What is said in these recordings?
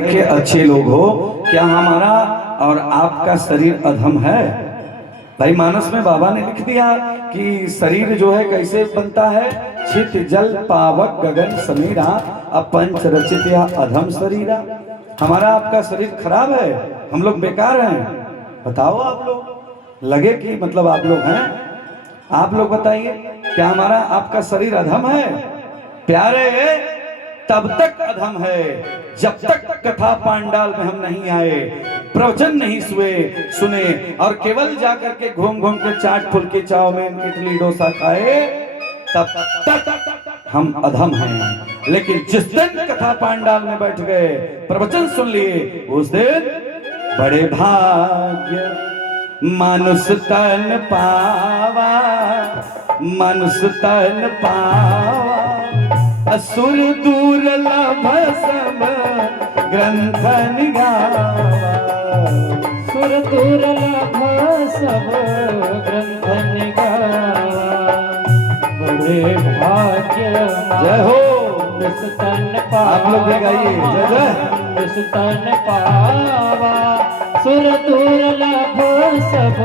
के अच्छे लोग हो, क्या हमारा और आपका शरीर अधम है? भाई मानस में बाबा ने लिख दिया कि शरीर जो है कैसे बनता है, छित जल पावक गगन समीरा अपंच रचित या अधम शरीरा। हमारा आपका शरीर खराब है, हम लोग बेकार हैं। बताओ आप लोग, लगे कि मतलब आप लोग हैं, आप लोग बताइए क्या हमारा आपका शरीर अधम है? प्यारे तब तक अधम है जब तक कथा पांडाल में हम नहीं आए, प्रवचन नहीं सुने और केवल जाकर के घूम घूम के चाट फुल्की चाउमीन इडली डोसा खाए, तब तक हम अधम हैं। लेकिन जिस दिन कथा पांडाल में बैठ गए, प्रवचन सुन लिए, उस दिन बड़े भाग्य मानुष तन पावा, मानुष तन पावा, असुर दुर्लभ सब ग्रंथन गावा, सुर दुर्लभ सब ग्रंथन गावा, बड़े भाग्य जय हो। तन पावा, आप लोग भी गाइए जय जय। तन पावा, सुर दुर्लभ सब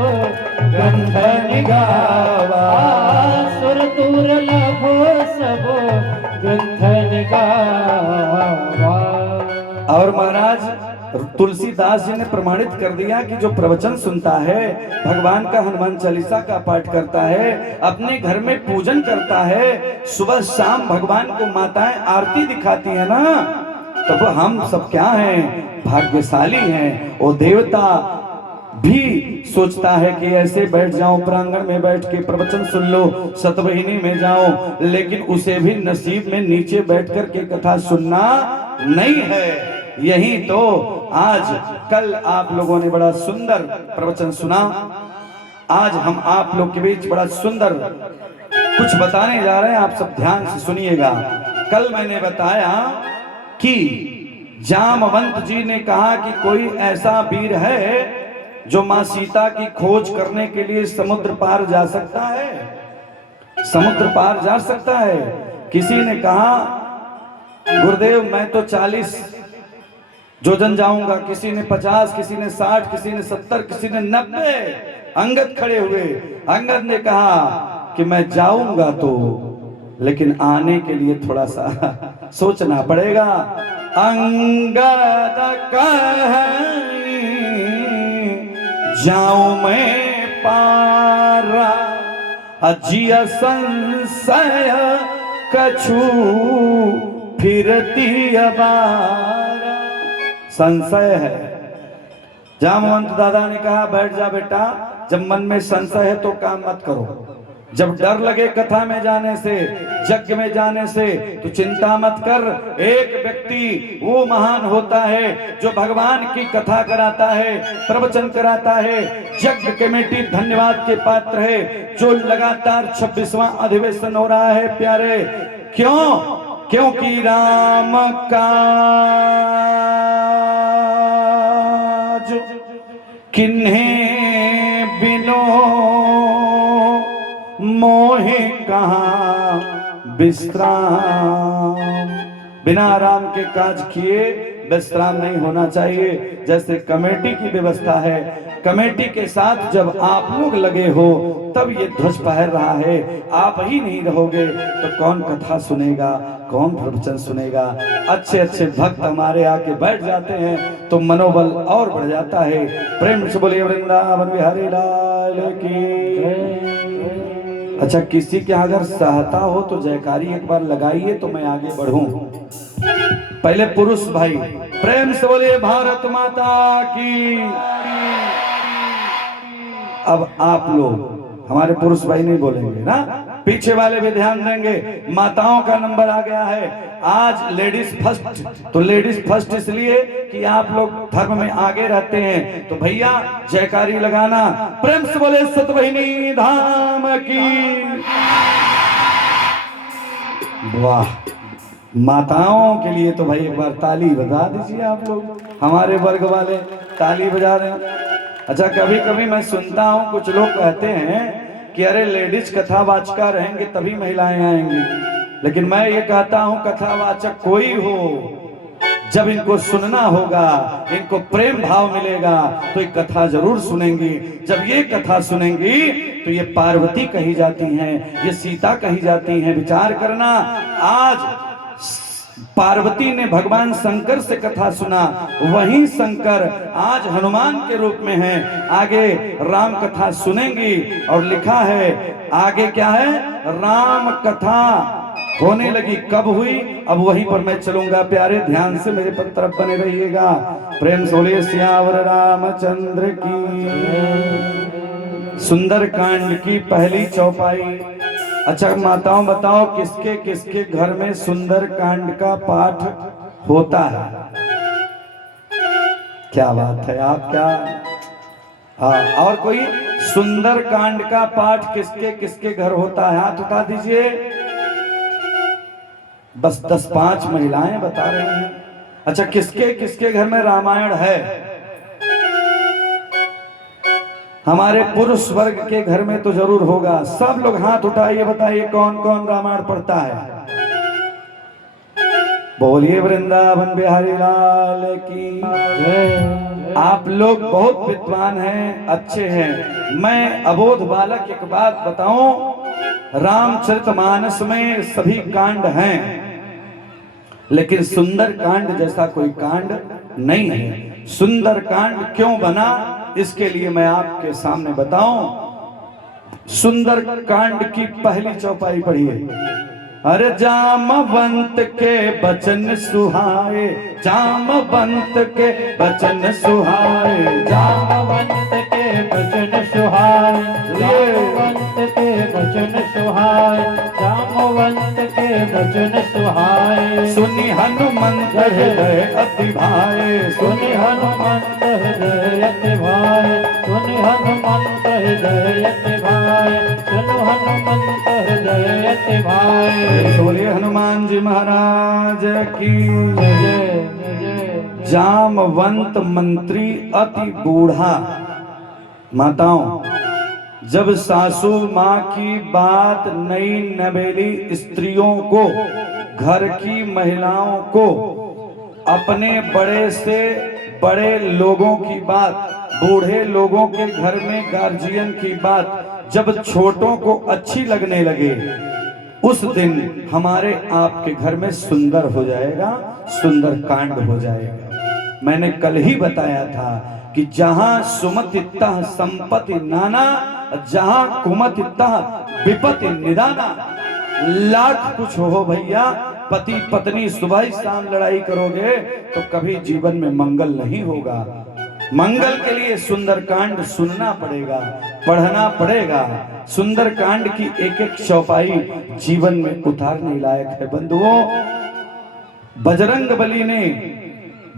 ग्रंथन गावा, सुर दुर्लभ सब ग्रंथन गावा। और महाराज तुलसीदास जी ने प्रमाणित कर दिया कि जो प्रवचन सुनता है, भगवान का हनुमान चालीसा का पाठ करता है, अपने घर में पूजन करता है, सुबह शाम भगवान को माताएं आरती दिखाती है ना, तो वो हम सब क्या हैं, भाग्यशाली हैं। वो देवता भी सोचता है कि ऐसे बैठ जाऊं, प्रांगण में बैठ के प्रवचन सुन लो, सतवहिनी में जाऊं, लेकिन उसे भी नसीब में नीचे बैठ कर के कथा सुनना नहीं है। यही तो आज कल आप लोगों ने बड़ा सुंदर प्रवचन सुना, आज हम आप लोग के बीच बड़ा सुंदर कुछ बताने जा रहे हैं, आप सब ध्यान से सुनिएगा। कल मैंने बताया कि जामवंत जी ने कहा कि कोई ऐसा वीर है जो मां सीता की खोज करने के लिए समुद्र पार जा सकता है, समुद्र पार जा सकता है। किसी ने कहा गुरुदेव मैं तो 40 जोजन जाऊंगा, किसी ने 50, किसी ने 60, किसी ने 70, किसी ने 90। अंगद खड़े हुए, अंगद ने कहा कि मैं जाऊंगा तो, लेकिन आने के लिए थोड़ा सा सोचना पड़ेगा। अंगद कहीं जाऊं मैं पारा, अजिया संशय कछु फिरती अबारा। संशय है। जामवंत दादा ने कहा बैठ जा बेटा, जब मन में संशय है तो काम मत करो, जब डर लगे कथा में जाने से, यज्ञ में जाने से, तो चिंता मत कर। एक व्यक्ति वो महान होता है जो भगवान की कथा कराता है, प्रवचन कराता है, यज्ञ कमेटी धन्यवाद के पात्र है, जो लगातार 26वां अधिवेशन हो रहा है प्यारे। क्यों? क्योंकि राम काज किन्हें बिनो मोहे कहाँ विश्राम। बिना राम के काज किए विश्राम नहीं होना चाहिए। जैसे कमेटी की व्यवस्था है, कमेटी के साथ जब आप लोग लगे हो तब ये ध्वज फहर रहा है। आप ही नहीं रहोगे तो कौन कथा सुनेगा, कौन प्रवचन सुनेगा। अच्छे अच्छे भक्त हमारे आके बैठ जाते हैं तो मनोबल और बढ़ जाता है। प्रेम से बोलिए वृंदावन बिहारी लाल की। अच्छा, किसी के अगर सहता हो तो जयकारी एक बार लगाइए तो मैं आगे बढ़ूं। पहले पुरुष भाई प्रेम से बोलिए भारत माता की। अब आप लोग, हमारे पुरुष भाई नहीं बोलेंगे ना, पीछे वाले भी ध्यान देंगे। माताओं का नंबर आ गया है आज, लेडीज फर्स्ट। तो लेडीज फर्स्ट इसलिए कि आप लोग धर्म में आगे रहते हैं, तो भैया जयकारी लगाना। प्रेम से बोले सतवहिनी धाम की। वाह, माताओं के लिए तो भाई एक बार ताली बजा दीजिए आप लोग। हमारे वर्ग वाले ताली बजा रहे हैं। अच्छा, कभी कभी मैं सुनता हूं कुछ लोग कहते हैं कि अरे लेडीज कथावाचिका रहेंगे तभी महिलाएं आएंगी, लेकिन मैं ये कहता हूं कथावाचक कोई हो, जब इनको सुनना होगा, इनको प्रेम भाव मिलेगा तो एक कथा जरूर सुनेंगी। जब ये कथा सुनेंगी तो ये पार्वती कही जाती हैं, ये सीता कही जाती हैं। विचार करना, आज पार्वती ने भगवान शंकर से कथा सुना, वही शंकर आज हनुमान के रूप में हैं। आगे राम कथा सुनेंगी और लिखा है आगे क्या है, राम कथा होने लगी। कब हुई, अब वहीं पर मैं चलूंगा। प्यारे ध्यान से मेरे पर तरफ बने रहिएगा। प्रेम से बोलिए सियावर रामचंद्र की। सुंदर कांड की पहली चौपाई। अच्छा माताओं बताओ, किसके किसके घर में सुंदर कांड का पाठ होता है? क्या बात है, आप क्या? हाँ, और कोई सुंदर कांड का पाठ किसके किसके घर होता है? हाथ उठा दीजिए। बस 10-5 महिलाएं बता रही हैं। अच्छा, किसके किसके घर में रामायण है? हमारे पुरुष वर्ग के घर में तो जरूर होगा। सब लोग हाथ उठाइए, बताइए कौन कौन रामायण पढ़ता है? बोलिए वृंदावन बिहारी लाल की जय। आप लोग बहुत विद्वान हैं, अच्छे हैं। मैं अबोध बालक एक बात बताऊं, रामचरितमानस में सभी कांड हैं, लेकिन सुंदर कांड जैसा कोई कांड नहीं है। सुंदर कांड क्यों बना, इसके लिए मैं आपके सामने बताऊं। सुंदर कांड की पहली चौपाई पढ़िए। अरे जामवंत के बचन सुहाए, जामवंत के बचन सुहाए, जामवंत के बचन सुहाए, जामवंत के बचन सुहाए, जामवंत के बचन सुहाए। सुनि हनुमंत हृदय अति भाए, सुनि हनुमंत हृदय अति भाए, सुनि हनुमंत हृदय अति भाए, सुनि हनुमंत हृदय अति भाए। बोलिए हनुमान जी महाराज की जय जय जय। जामवंत मंत्री अति बूढ़ा। माताओं, जब सासू माँ की बात नई नवेली स्त्रियों को, घर की महिलाओं को, अपने बड़े से बड़े लोगों की बात, बूढ़े लोगों के घर में गार्जियन की बात जब छोटों को अच्छी लगने लगे, उस दिन हमारे आपके घर में सुंदर हो जाएगा, सुंदर कांड हो जाएगा। मैंने कल ही बताया था कि जहां सुमतितः संपत्ति नाना, जहां कुमतितः विपत्ति निदाना। लाख कुछ हो भैया, पति पत्नी सुबह शाम लड़ाई करोगे तो कभी जीवन में मंगल नहीं होगा। मंगल के लिए सुंदर कांड सुनना पड़ेगा, पढ़ना पड़ेगा। सुंदर कांड की एक एक चौपाई जीवन में उतारने लायक है। बंधुओं, बजरंग बली ने,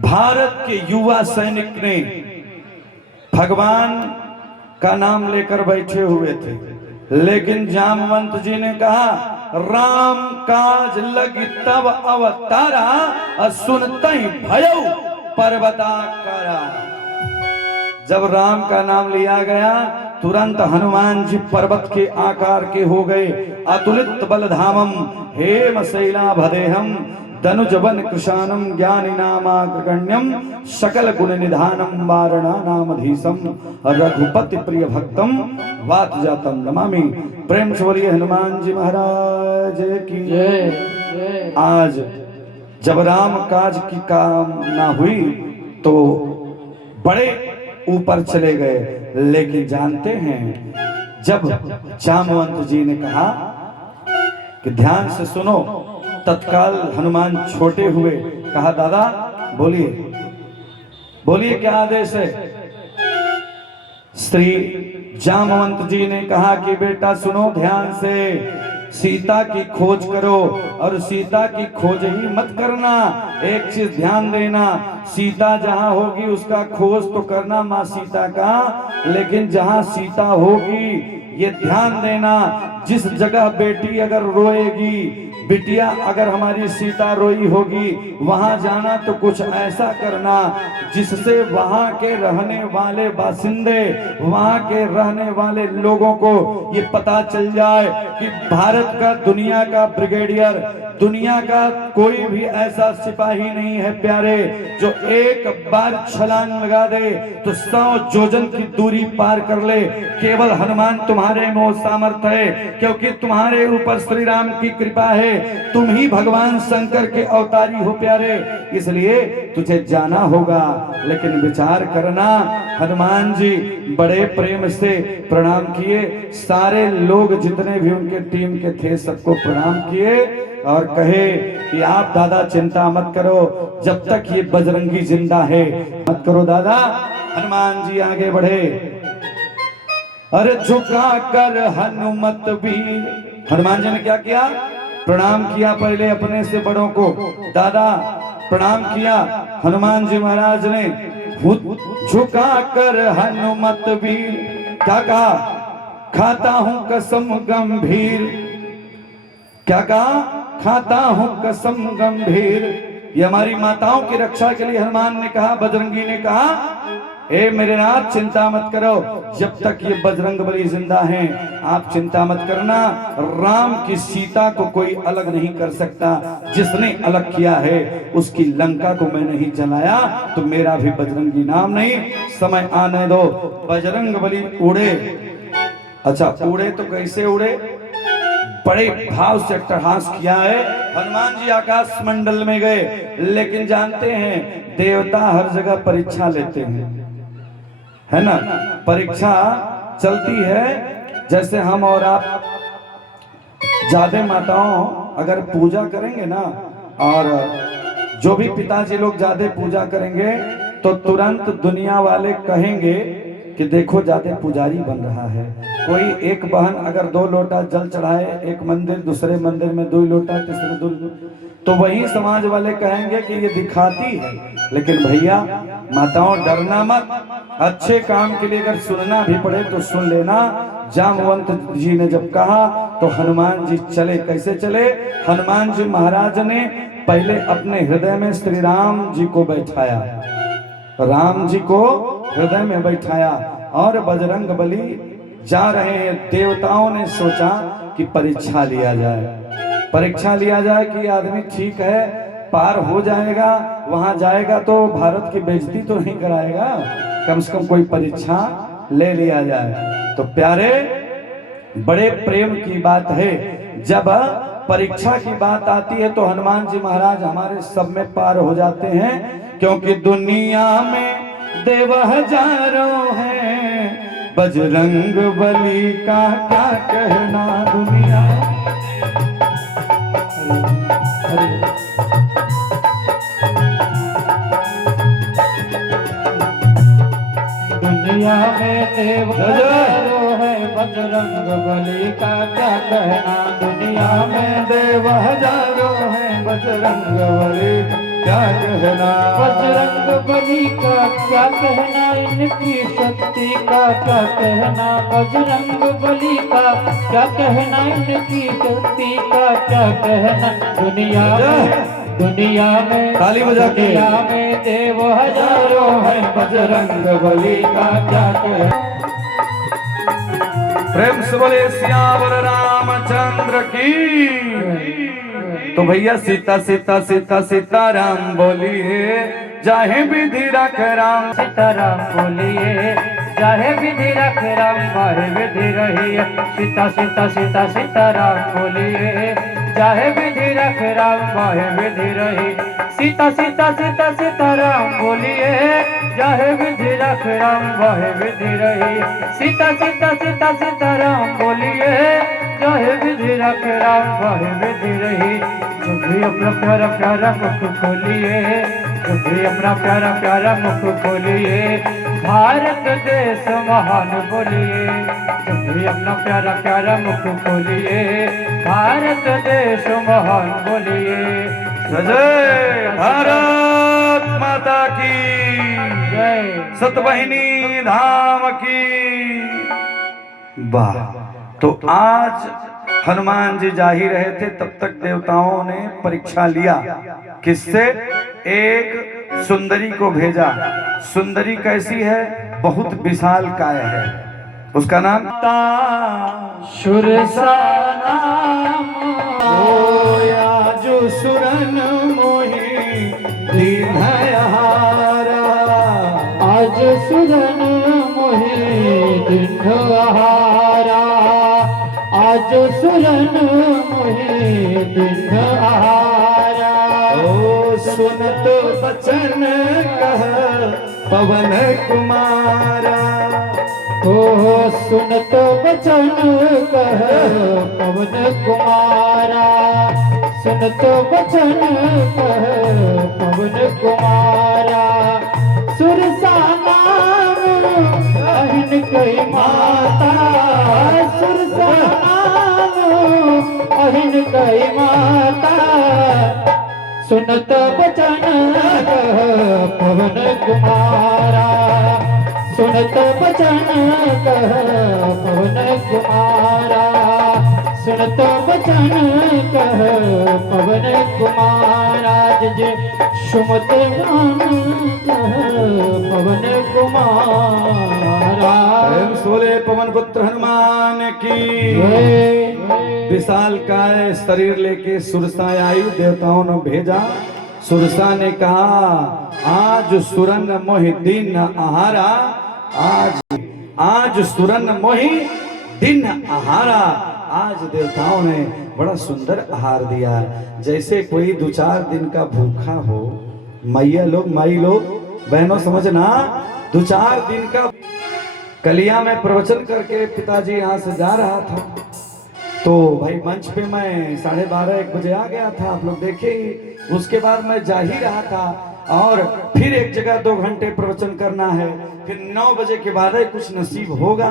भारत के युवा सैनिक ने भगवान का नाम लेकर बैठे हुए थे, लेकिन जामवंत जी ने कहा राम काज लगी तब अवतारा, सुनते ही भयउ पर्वताकारा। जब राम का नाम लिया गया तुरंत हनुमान जी पर्वत के आकार के हो गए। अतुलित बलधामम हेम शैलाभदेहम, धनुजवन कृशानम ज्ञानी नामाग्रगण्यम, सकल गुण निधानम वारणानामधीशम, रघुपति प्रिय भक्तम वात जातम नमामि। प्रेम से बोलिए हनुमान जी महाराज की जय। आज जब राम काज की कामना हुई तो बड़े ऊपर चले गए, लेकिन जानते हैं जब जामवंत जी ने कहा कि ध्यान से सुनो, तत्काल हनुमान छोटे हुए कहा दादा बोलिए, बोलिए क्या आदेश है? श्री जामवंत जी ने कहा कि बेटा सुनो ध्यान से, सीता की खोज करो, और सीता की खोज ही मत करना। एक चीज ध्यान देना, सीता जहां होगी उसका खोज तो करना मां सीता का, लेकिन जहां सीता होगी ये ध्यान देना, जिस जगह बेटी अगर रोएगी, बिटिया अगर हमारी सीता रोई होगी, वहां जाना तो कुछ ऐसा करना जिससे वहां के रहने वाले बासिंदे, वहां के रहने वाले लोगों को ये पता चल जाए कि भारत का, दुनिया का ब्रिगेडियर, दुनिया का कोई भी ऐसा सिपाही नहीं है प्यारे जो एक बार छलांग लगा दे तो 100 जोजन की दूरी पार कर ले। केवल हनुमान तुम्हारे में सामर्थ्य है, क्योंकि तुम्हारे ऊपर श्री राम की कृपा है। तुम ही भगवान शंकर के अवतारी हो प्यारे, इसलिए तुझे जाना होगा। लेकिन विचार करना, हनुमान जी बड़े प्रेम से प्रणाम किए। सारे लोग जितने भी उनके टीम के थे सबको प्रणाम किए और कहे कि आप दादा चिंता मत करो, जब तक ये बजरंगी जिंदा है मत करो दादा। हनुमान जी आगे बढ़े, अरे झुका कर हनुमत वीर। हनुमान जी ने क्या किया? प्रणाम किया पहले अपने से बड़ों को, दादा प्रणाम किया। हनुमान जी महाराज ने झुका कर हनुमत वीर क्या कहा? खाता हूं कसम गंभीर। क्या कहा? खाता हूं कसम गंभीर। ये हमारी माताओं की रक्षा के लिए हनुमान ने कहा, बजरंगी ने कहा, ए मेरे नाथ चिंता मत करो, जब तक ये बजरंग बली जिंदा हैं आप चिंता मत करना। राम की सीता को कोई अलग नहीं कर सकता, जिसने अलग किया है उसकी लंका को मैं नहीं जलाया तो मेरा भी बजरंगी नाम नहीं। समय आने दो, बजरंग बली उड़े। अच्छा उड़े तो कैसे उड़े? बड़े भाव से अट्टहास किया है। हनुमान जी आकाश मंडल में गए, लेकिन जानते हैं देवता हर जगह परीक्षा लेते हैं, है ना? परीक्षा चलती है। जैसे हम और आप ज्यादा माताओं अगर पूजा करेंगे ना, और जो भी पिताजी लोग ज्यादा पूजा करेंगे तो तुरंत दुनिया वाले कहेंगे कि देखो ज्यादा पुजारी बन रहा है। कोई एक बहन अगर 2 लोटा जल चढ़ाए, एक मंदिर दूसरे मंदिर में 2 लोटा, तीसरे 2, तो वही समाज वाले कहेंगे कि ये दिखाती है। लेकिन भैया माताओं डरना मत, अच्छे काम के लिए अगर सुनना भी पड़े तो सुन लेना। जामवंत जी ने जब कहा तो हनुमान जी चले। कैसे चले? हनुमान जी महाराज ने पहले अपने हृदय में श्री राम जी को बैठाया, राम जी को हृदय में बैठाया और बजरंग बली जा रहे हैं। देवताओं ने सोचा कि परीक्षा लिया जाए, परीक्षा लिया जाए कि आदमी ठीक है, पार हो जाएगा, वहां जाएगा तो भारत की बेइज्जती तो नहीं कराएगा, कम से कम कोई परीक्षा ले लिया जाए। तो प्यारे बड़े प्रेम की बात है, जब परीक्षा की बात आती है तो हनुमान जी महाराज हमारे सब में पार हो जाते हैं, क्योंकि दुनिया में देव हजारों हैं, बजरंग बली का क्या कहना। दुनिया दुनिया में देव हजारों है, बजरंग बली का क्या कहना। दुनिया में देव हजारों है, बजरंग बली क्या कहना। बजरंग बली का क्या कहना, इनकी शक्ति का क्या कहना। बजरंग बली का क्या कहना, इनकी शक्ति का क्या कहना। दुनिया में ताली बजा के, दुनिया में देव हजारों है, बजरंग बली का क्या कहना। प्रेम से बोले सियावर रामचंद्र की। तो भैया सीता सीता सीता सीताराम बोलिए, चाहे विधि रख राम सीताराम बोलिए, चाहे विधि रख राम माहे विधि रही। सीता सीता सीता सीताराम बोलिए, चाहे विधि रख राम माहे विधि रही। सीता सीता सीता सीताराम बोलिए, चाहे विधि रख राम माहे विधि रही। सीता सीता सीता सीताराम बोलिए, चाहे विधि रख राम माहे विधि रही। जो भी अपना प्यारा प्यारा मुख खोलिए, जो भी अपना प्यारा प्यारा मुख खोलिए, भारत देश महान बोलिए। जो भी अपना प्यारा प्यारा मुख खोलिए, भारत देश महान बोलिए। जय भारत माता की जय, सतवाहिनी धाम की। वाह। तो आज हनुमान जी जा ही रहे थे, तब तक देवताओं ने परीक्षा लिया। किससे? एक सुंदरी को भेजा। सुंदरी कैसी है? बहुत विशाल काय है। उसका नाम सुरसा नाम होया जो सुरन मोही दीन हारा। आज सुरन मोहि दिन आहारा। आज सुरन मोहि दिन आहारा। ओ सुनत बचन कह पवन कुमारा। ओ सुनत बचन कह पवन कुमारा। सुनत बचन कह पवन कुमारा। सुरसा नाम अहिन कई माता। सुरसा नाम अहिन कई माता। सुनत बचन कह पवन कुमारा। सुनत बचन कह पवन कुमारा। सुनत बचन कह पवन कुमारा। जे सुमत गान कह पवन कुमारा। सोले पवन पुत्र हनुमान की। विशाल काय शरीर लेके सुरसा आई। देवताओं ने भेजा। सुरसा ने कहा आज सुरन मोहि दिन आहारा। आज सुरन मोहि दिन आहारा। आज देवताओं ने बड़ा सुंदर आहार दिया। जैसे कोई 2-4 दिन का भूखा हो। मैया लोग, माई लोग, बहनों समझना, 2-4 दिन का। कलिया में प्रवचन करके पिताजी यहाँ से जा रहा था, तो भाई मंच पे मैं 12:30-1 बजे आ गया था। आप लोग देखे ही। उसके बाद मैं जा ही रहा था और फिर एक जगह 2 घंटे प्रवचन करना है। फिर 9 बजे के बाद कुछ नसीब होगा।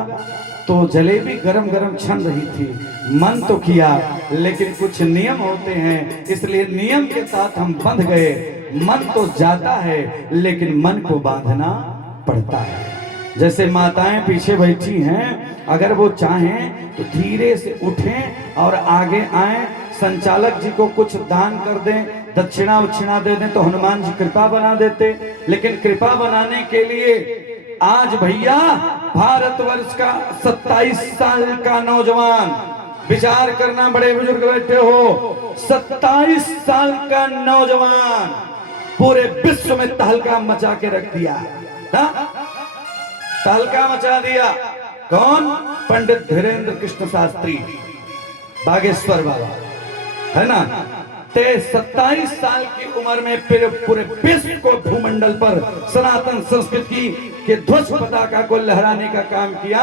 तो जलेबी गरम गरम छन रही थी। मन तो किया, लेकिन कुछ नियम होते हैं, इसलिए नियम के साथ हम बंध गए। मन तो जाता है, लेकिन मन को बांधना पड़ता है। जैसे माताएं पीछे बैठी हैं, अगर वो चाहें तो धीरे से उठें और आगे आए, संचालक जी को कुछ दान कर दें, दक्षिणा उक्षिणा दे दें, तो हनुमान जी कृपा बना देते। लेकिन कृपा बनाने के लिए आज भैया भारतवर्ष का 27 साल का नौजवान, विचार करना, बड़े बुजुर्ग बैठे हो, 27 साल का नौजवान पूरे विश्व में तहलका मचा के रख दिया। तहलका मचा दिया। कौन? पंडित धीरेन्द्र कृष्ण शास्त्री, बागेश्वर बाबा, है ना। 27 साल की उम्र में पूरे विश्व को भूमंडल पर सनातन संस्कृति के ध्वज पताका को लहराने का काम किया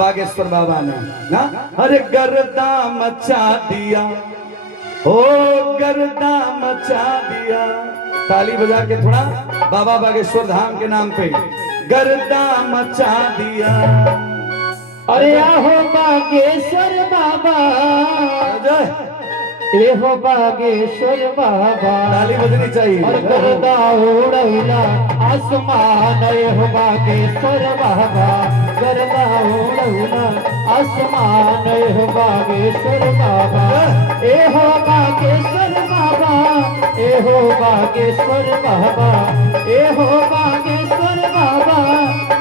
बागेश्वर बाबा ने ना। अरे गर्दा मचा दिया, ओ गर्दा मचा दिया। ताली बजा के थोड़ा बाबा बागेश्वर धाम के नाम पे गर्दा मचा दिया। अरे आहो बागेश्वर बाबा, ए हो बागेश्वर बाबा। ताली बजनी चाहिए। और गर्दा उड़ैला आसमान, ए हो बागेश्वर बाबा। गर्दा उड़ैला आसमान, ए हो बागेश्वर बाबा। ए हो बागेश्वर बाबा, ए हो बागेश्वर बाबा। ए हो बागेश्वर बाबा,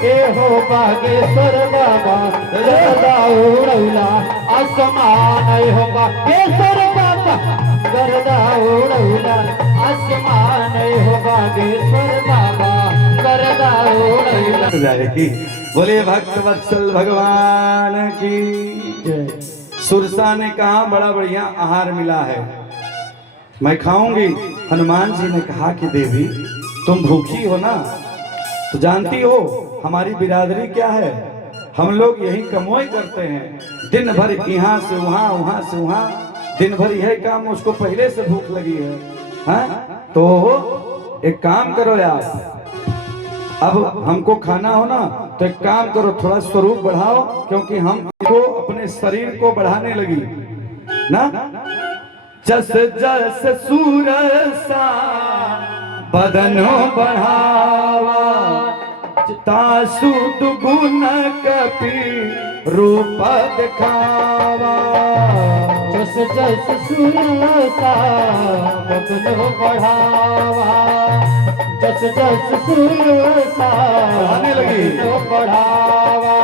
ए हो बागेश्वर बाबा। गर्दा उड़ैला आसमान, ए हो बागेश्वर बाबा। गर्दा उड़ैला आसमान, ए हो बागेश्वर बाबा। गर्दा उड़ैला। बोले भक्त वत्सल भगवान की। सुरसा ने कहा बड़ा बढ़िया आहार मिला है, मैं खाऊंगी। हनुमान जी ने कहा कि देवी तुम भूखी हो ना, तो जानती हो हमारी बिरादरी क्या है। हम लोग यही कमाई करते हैं, दिन भर यहाँ से वहाँ, वहाँ से वहाँ, दिन भर यह काम। उसको पहले से भूख लगी है, हाँ? तो एक काम करो यार, अब हमको खाना हो ना, तो एक काम करो, थोड़ा स्वरूप बढ़ाओ, क्योंकि हम को अपने शरीर को बढ़ाने लगी ना। जस जस सूरसा बदनो बढ़ावा, तासु दुगुन कपि रूप दिखावा। जस सुरसा बदलो बढ़ावा, जस जस सुरसा बढ़ाने लगी। बदलो बढ़ावा,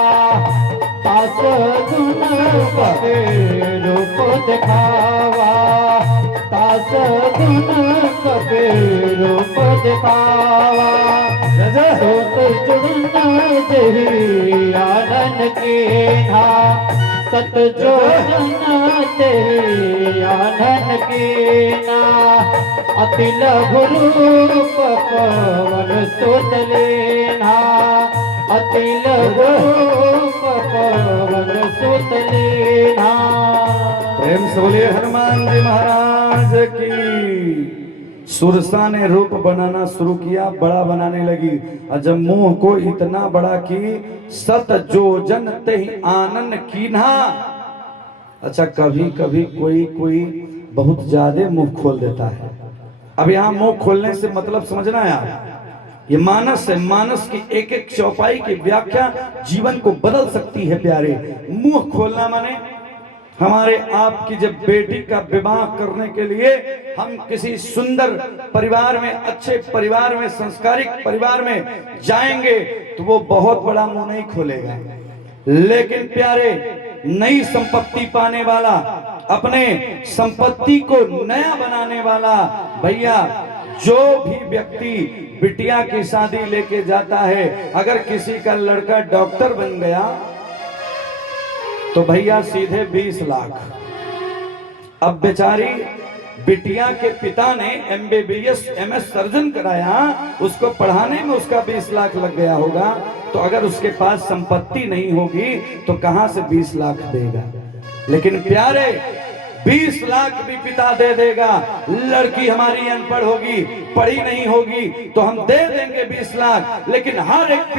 तास गुण कपे रूप दिखावा, तास गुण कपे रूप दिखावा, सोत जुड़न देही आनंद की ना, सत जोड़न देही आनंद की ना, अति लघु रूप पवन सुत लेना, अति लघु रूप पवन सुत लेना। प्रेम से बोलिए हनुमान जी महाराज की। सुरसा ने रूप बनाना शुरू किया, बड़ा बनाने लगी, और जब मुंह को इतना बड़ा की, सत जोजन तेहि आनन कीन्हा। अच्छा, कभी कभी कोई बहुत ज्यादा मुंह खोल देता है। अब यहाँ मुंह खोलने से मतलब समझना है आप, ये मानस है, मानस की एक एक चौपाई की व्याख्या जीवन को बदल सकती है प्यारे। मुंह खोलना माने हमारे आपकी जब बेटी का विवाह करने के लिए हम किसी सुंदर परिवार में, अच्छे परिवार में, संस्कारिक परिवार में जाएंगे तो वो बहुत बड़ा मुंह नहीं खोलेगा। लेकिन प्यारे, नई संपत्ति पाने वाला, अपने संपत्ति को नया बनाने वाला भैया, जो भी व्यक्ति बिटिया की शादी लेके जाता है, अगर किसी का लड़का डॉक्टर बन गया तो भैया सीधे 20 लाख। अब बेचारी बिटिया के पिता ने MBBS MS सर्जन कराया, उसको पढ़ाने में उसका 20 लाख लग गया होगा, तो अगर उसके पास संपत्ति नहीं होगी तो कहां से 20 लाख देगा। लेकिन प्यारे, 20 लाख भी पिता दे देगा, लड़की हमारी अनपढ़ होगी, पढ़ी नहीं होगी, तो हम दे देंगे 20 लाख। लेकिन हर एक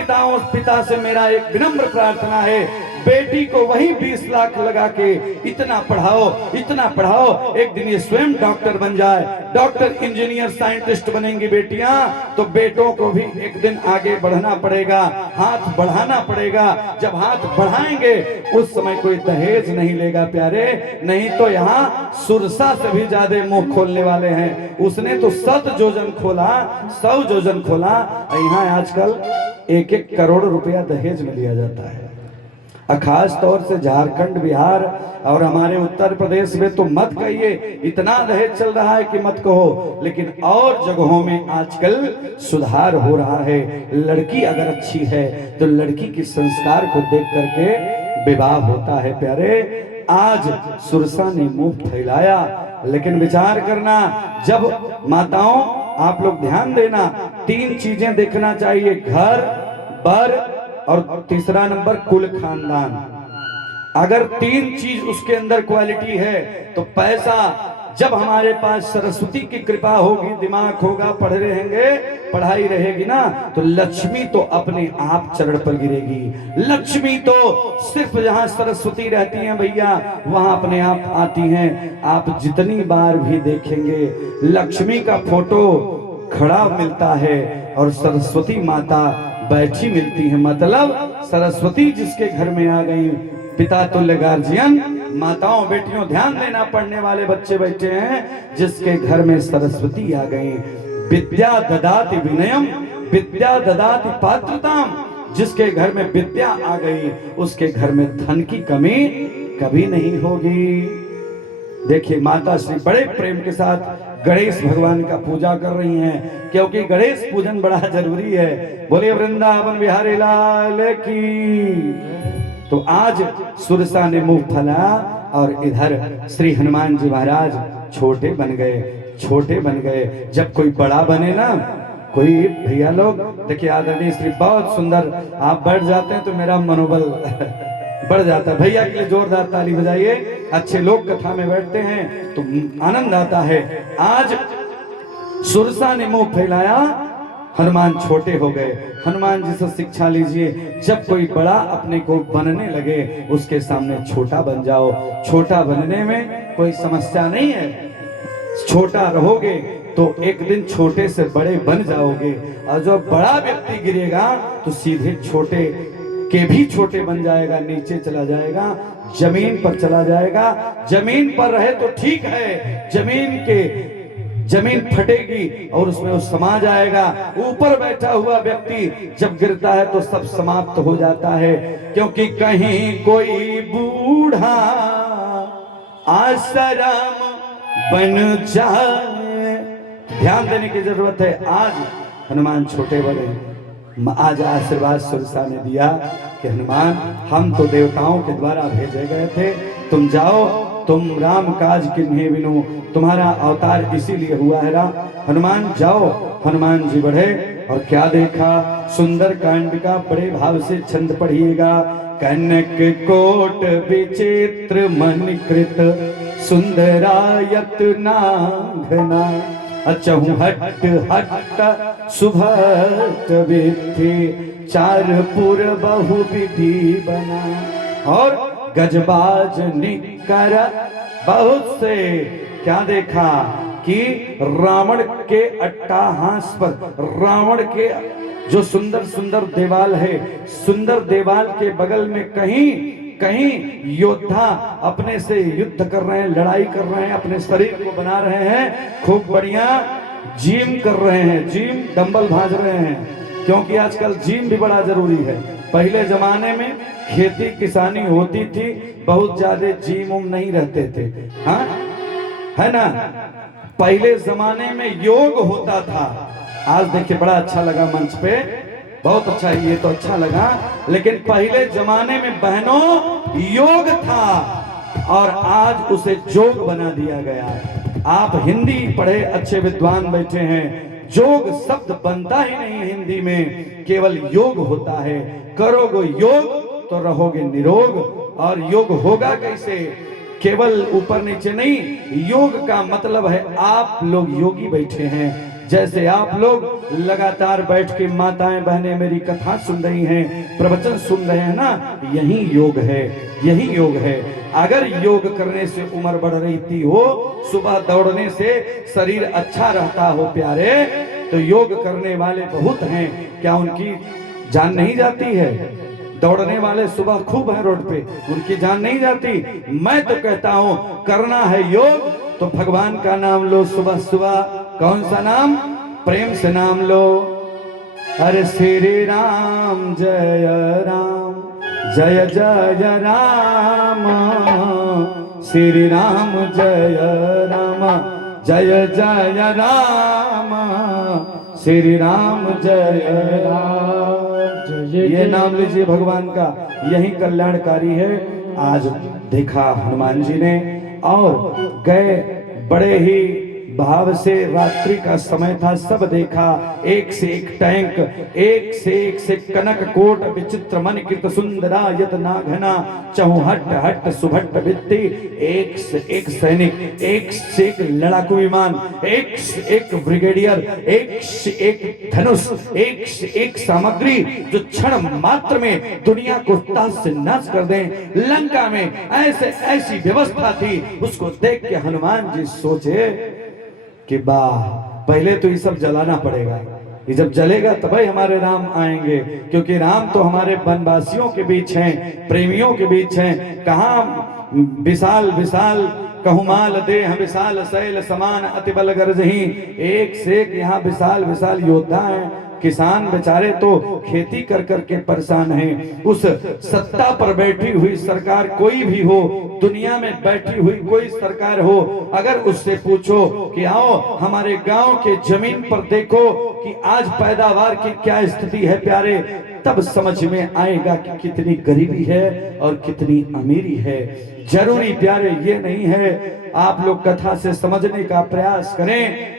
पिता से मेरा एक विनम्र प्रार्थना है, बेटी को वही 20 लाख लगा के इतना पढ़ाओ, इतना पढ़ाओ, एक दिन ये स्वयं डॉक्टर बन जाए। डॉक्टर, इंजीनियर, साइंटिस्ट बनेंगी बेटियां, तो बेटों को भी एक दिन आगे बढ़ना पड़ेगा, हाथ बढ़ाना पड़ेगा। जब हाथ बढ़ाएंगे उस समय कोई दहेज नहीं लेगा प्यारे, नहीं तो यहाँ सुरसा से भी ज्यादा मुंह खोलने वाले हैं। उसने तो 7 जोजन खोला, 100 जोजन खोला। यहाँ आजकल 1-1 करोड़ रुपया दहेज में लिया जाता है। खास तौर से झारखंड, बिहार और हमारे उत्तर प्रदेश में तो मत कहिए, इतना दहेज चल रहा है कि मत कहो। लेकिन और जगहों में आजकल सुधार हो रहा है। लड़की अगर अच्छी है तो लड़की के संस्कार को देख करके विवाह होता है प्यारे। आज सुरसा ने मुंह फैलाया, लेकिन विचार करना, जब माताओं आप लोग ध्यान देना, 3 चीजें देखना चाहिए, घर, बर और तीसरा नंबर कुल खानदान। अगर 3 चीज उसके अंदर क्वालिटी है तो पैसा, जब हमारे पास सरस्वती की कृपा होगी, दिमाग होगा, पढ़े रहेंगे, पढ़ाई रहेगी ना, तो लक्ष्मी तो अपने आप चरण पर गिरेगी। लक्ष्मी तो सिर्फ जहां सरस्वती रहती हैं भैया, वहां अपने आप आती हैं। आप जितनी बार भी देखेंगे लक्ष्मी का फोटो खड़ा मिलता है और सरस्वती माता बैठी मिलती है। मतलब सरस्वती जिसके घर में आ गई, पिता तुल्य गार्जियन, माताओं बेटियों ध्यान देना, पढ़ने वाले बच्चे बैठे हैं, जिसके घर में सरस्वती आ गई। विद्या ददाति विनयम, विद्या ददाति पात्रताम, जिसके घर में विद्या आ गई उसके घर में धन की कमी कभी नहीं होगी। देखिए, माता श्री बड़े प्रेम के साथ गणेश भगवान का पूजा कर रही हैं, क्योंकि गणेश पूजन बड़ा जरूरी है। बोले वृंदावन बिहारी लाल की। तो आज सुरसा ने मुंह फैला और इधर श्री हनुमान जी महाराज छोटे बन गए, छोटे बन गए। जब कोई बड़ा बने ना, कोई भैया लोग देखिए, आदरणीय श्री बहुत सुंदर, आप बैठ जाते हैं तो मेरा मनोबल बढ़ जाता है। भैया के लिए जोरदार ताली बजाइए। अच्छे लोग कथा में बैठते हैं तो आनंद आता है। आज सुरसा ने मुंह फैलाया, हनुमान छोटे हो गए। हनुमान जी से शिक्षा लीजिए, जब कोई बड़ा अपने को बनने लगे उसके सामने छोटा बन जाओ। छोटा बनने में कोई समस्या नहीं है, छोटा रहोगे तो एक दिन छोटे से बड़े बन जाओगे, और जब बड़ा व्यक्ति गिरेगा तो सीधे छोटे के भी छोटे बन जाएगा, नीचे चला जाएगा, जमीन पर चला जाएगा। जमीन पर रहे तो ठीक है, जमीन फटेगी और उसमें वो समा जाएगा। ऊपर बैठा हुआ व्यक्ति जब गिरता है तो सब समाप्त हो जाता है, क्योंकि कहीं कोई बूढ़ा आश्रम बन जाए। ध्यान देने की जरूरत है। आज हनुमान छोटे बड़े आज आशीर्वाद सुरसा ने दिया कि हनुमान हम तो देवताओं के द्वारा भेजे गए थे, तुम जाओ, तुम राम काज किन्हे बिनु, तुम्हारा अवतार इसीलिए हुआ है राम। हनुमान जाओ। हनुमान जी बढ़े और क्या देखा, सुंदर कांड का बड़े भाव से छंद पढ़िएगा। कनक कोट विचित्र मन कृत सुंदरायत नाघना, अचहु हट हट सुभट विधि चार पुर बहु विधि बना। और गजबाज निकर बहुत से क्या देखा कि रावण के अट्टाहास पर, रावण के जो सुंदर सुंदर देवाल है, सुंदर देवाल के बगल में कहीं कहीं योद्धा अपने से युद्ध कर रहे हैं, लड़ाई कर रहे हैं, अपने शरीर को बना रहे हैं, खूब बढ़िया जिम कर रहे हैं, जिम डंबल भाज रहे हैं, क्योंकि आजकल जिम भी बड़ा जरूरी है। पहले जमाने में खेती किसानी होती थी, बहुत ज्यादा जिम उम नहीं रहते थे, हाँ है ना। पहले जमाने में योग होता था। आज देखिए बड़ा अच्छा लगा मंच पे, बहुत अच्छा, ये तो अच्छा लगा, लेकिन पहले जमाने में बहनों योग था और आज उसे जोग बना दिया गया। आप हिंदी पढ़े अच्छे विद्वान बैठे हैं, जोग शब्द बनता ही नहीं हिंदी में, केवल योग होता है। करोगे योग तो रहोगे निरोग, और योग होगा कैसे, केवल ऊपर नीचे नहीं। योग का मतलब है आप लोग योगी बैठे हैं, जैसे आप लोग लगातार बैठ के माताएं बहनें मेरी कथा सुन रही हैं, प्रवचन सुन रहे हैं ना, यही योग है, यही योग है। अगर योग करने से उम्र बढ़ रही हो, सुबह दौड़ने से शरीर अच्छा रहता हो प्यारे, तो योग करने वाले बहुत हैं। क्या उनकी जान नहीं जाती है? दौड़ने वाले सुबह खूब हैं रोड पे, उनकी जान नहीं जाती। मैं तो कहता हूं करना है योग तो भगवान का नाम लो सुबह सुबह। कौन सा नाम? प्रेम से नाम लो। अरे श्री राम जय राम, जय जय राम, श्री राम जय राम, जय जय राम, श्री राम जय राम। ये नाम लीजिए भगवान का, यही कल्याणकारी है। आज देखा हनुमान जी ने, और गए बड़े ही भाव से, रात्रि का समय था, सब देखा, एक से एक टैंक, एक से कनक कोट विचित्र मन कृत सुंदरायत नाघना, चहुहट हट सुभट विद्धि, एक से एक सैनिक, एक से एक लड़ाकू विमान, एक से एक ब्रिगेडियर, एक से एक धनुष, एक से एक सामग्री जो क्षण मात्र में दुनिया को ताश से नाश कर दें। लंका में ऐसे ऐसी व्यवस्था थी, उसको देख के हनुमान जी सोचे कि वाह, पहले तो ये सब जलाना पड़ेगा, ये जब जलेगा तभी हमारे राम आएंगे, क्योंकि राम तो हमारे वनवासियों के बीच हैं, प्रेमियों के बीच हैं। कहाँ विशाल विशाल कहुमाल देह विशाल शैल समान अति बल गरजही, एक से एक यहाँ विशाल विशाल योद्धा हैं। किसान बेचारे तो खेती कर करके परेशान हैं। उस सत्ता पर बैठी हुई सरकार कोई भी हो, दुनिया में बैठी हुई कोई सरकार हो, अगर उससे पूछो कि आओ हमारे गांव के जमीन पर देखो कि आज पैदावार की क्या स्थिति है प्यारे, तब समझ में आएगा कि कितनी गरीबी है और कितनी अमीरी है। जरूरी प्यारे ये नहीं है, आप लोग कथा से समझने का प्रयास करें,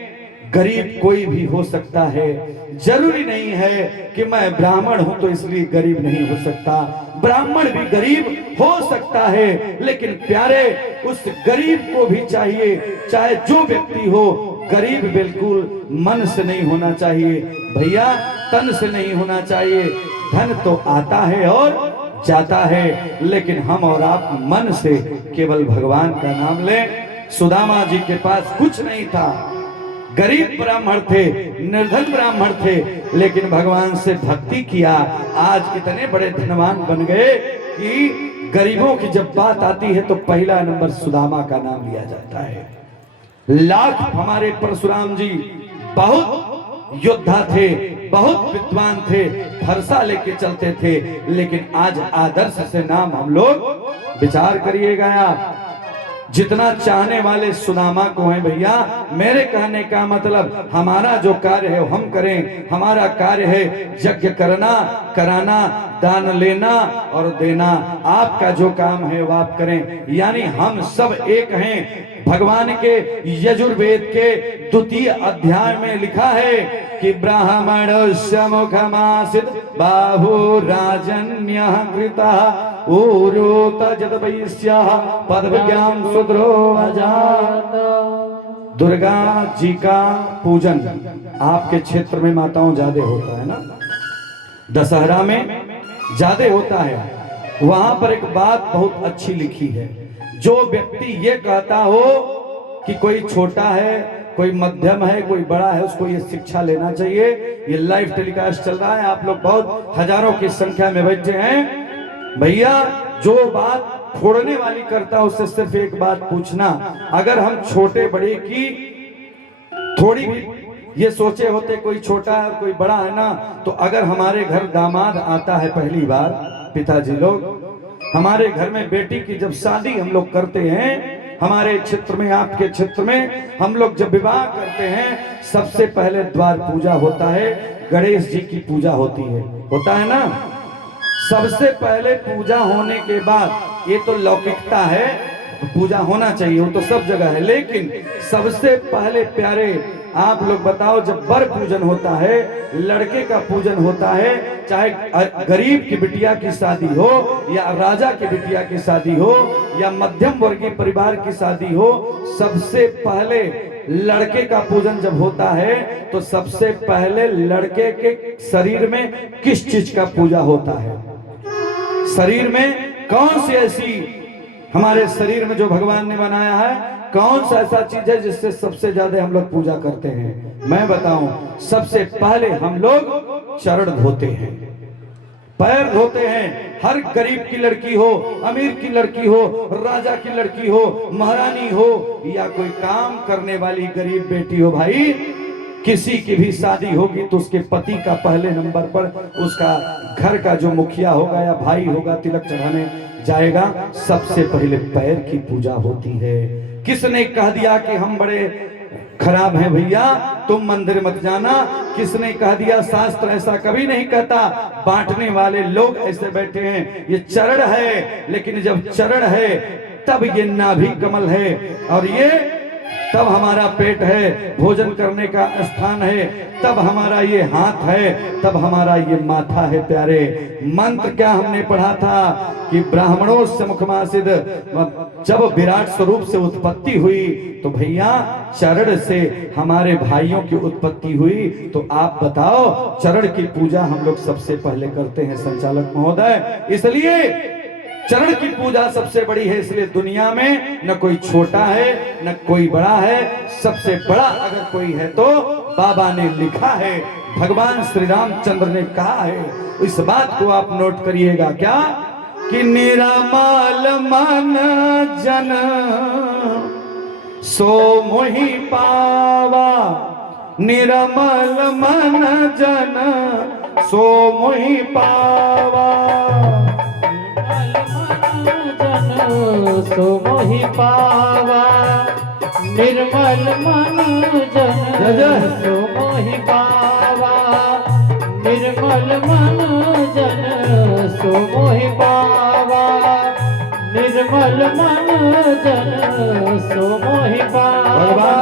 गरीब कोई भी हो सकता है। जरूरी नहीं है कि मैं ब्राह्मण हूं तो इसलिए गरीब नहीं हो सकता, ब्राह्मण भी गरीब हो सकता है। लेकिन प्यारे उस गरीब को भी चाहिए, चाहे जो व्यक्ति हो, गरीब बिल्कुल मन से नहीं होना चाहिए भैया, तन से नहीं होना चाहिए। धन तो आता है और जाता है, लेकिन हम और आप मन से केवल भगवान का नाम लें। सुदामा जी के पास कुछ नहीं था, गरीब ब्राह्मण थे, निर्धन ब्राह्मण थे, लेकिन भगवान से भक्ति किया, आज इतने बड़े धनवान बन गए कि गरीबों की जब बात आती है तो पहला नंबर सुदामा का नाम लिया जाता है। लाख हमारे परशुराम जी बहुत योद्धा थे, बहुत विद्वान थे, फरसा लेके चलते थे, लेकिन आज आदर्श से नाम हम लोग विचार करिएगा आप। जितना चाहने वाले सुदामा को हैं भैया, मेरे कहने का मतलब हमारा जो कार्य है वो हम करें। हमारा कार्य है यज्ञ करना, कराना, दान लेना और देना। आपका जो काम है वो आप करें, यानी हम सब एक हैं। भगवान के यजुर्वेद के 2 अध्याय में लिखा है कि ब्राह्मण मुखमासित बाहु राजन्य कृता उरोत जद वैश्यः पदव्याम शूद्रो अजात। दुर्गा जी का पूजन आपके क्षेत्र में माताओं ज्यादा होता है ना, दशहरा में ज्यादा होता है। वहां पर एक बात बहुत अच्छी लिखी है, जो व्यक्ति ये कहता हो कि कोई छोटा है, कोई मध्यम है, कोई बड़ा है, उसको ये शिक्षा लेना चाहिए। ये लाइव टेलीकास्ट चल रहा है, आप लोग बहुत हजारों की संख्या में बैठे हैं। भैया जो बात फोड़ने वाली करता है उससे सिर्फ एक बात पूछना, अगर हम छोटे बड़े की थोड़ी भी ये सोचे होते कोई छोटा है और कोई बड़ा है ना, तो अगर हमारे घर दामाद आता है पहली बार, पिताजी लोग हमारे घर में बेटी की जब शादी हम लोग करते हैं, हमारे क्षेत्र में, आपके क्षेत्र में हम लोग जब विवाह करते हैं, सबसे पहले द्वार पूजा होता है, गणेश जी की पूजा होती है, होता है ना। सबसे पहले पूजा होने के बाद, ये तो लौकिकता है, पूजा होना चाहिए, वो तो सब जगह है, लेकिन सबसे पहले प्यारे आप लोग बताओ, जब वर पूजन होता है, लड़के का पूजन होता है, चाहे गरीब की बिटिया की शादी हो या राजा की बिटिया की शादी हो या मध्यम वर्गीय परिवार की शादी हो, सबसे पहले लड़के का पूजन जब होता है तो सबसे पहले लड़के के शरीर में किस चीज का पूजा होता है? शरीर में कौन सी ऐसी हमारे शरीर में जो भगवान ने बनाया है, कौन सा ऐसा चीज है जिससे सबसे ज्यादा हम लोग पूजा करते हैं? मैं बताऊं, सबसे पहले हम लोग चरण धोते हैं, पैर धोते हैं। हर गरीब की लड़की हो, अमीर की लड़की हो, राजा की लड़की हो, महारानी हो या कोई काम करने वाली गरीब बेटी हो, भाई किसी की भी शादी होगी तो उसके पति का पहले नंबर पर उसका घर का जो मुखिया होगा या भाई होगा तिलक चढ़ाने जाएगा, सबसे पहले पैर की पूजा होती है। किसने कह दिया कि हम बड़े खराब हैं भैया, तुम मंदिर मत जाना? किसने कह दिया? शास्त्र ऐसा कभी नहीं कहता। बांटने वाले लोग ऐसे बैठे हैं, ये चरण है, लेकिन जब चरण है तब ये नाभि कमल है, और ये तब हमारा पेट है, भोजन करने का स्थान है, तब हमारा ये हाथ है, तब हमारा ये माथा है। प्यारे, मंत्र क्या हमने पढ़ा था कि ब्राह्मणों से मुखमासिद, जब विराट स्वरूप से उत्पत्ति हुई तो भैया चरण से हमारे भाइयों की उत्पत्ति हुई। तो आप बताओ, चरण की पूजा हम लोग सबसे पहले करते हैं संचालक महोदय, इसलिए चरण की पूजा सबसे बड़ी है। इसलिए दुनिया में न कोई छोटा है न कोई बड़ा है, सबसे बड़ा अगर कोई है तो बाबा ने लिखा है, भगवान श्री रामचंद्र ने कहा है। इस बात को आप नोट करिएगा क्या कि निरामल मन जन सो मोहि पावा, निरामल मन जन सो मोहि पावा, सो मोहि पावा, निर्मल मन जन सो मोहि पावा, निर्मल मन जन सो मोहि पावा, निर्मल मन जन सो मोहि पावा।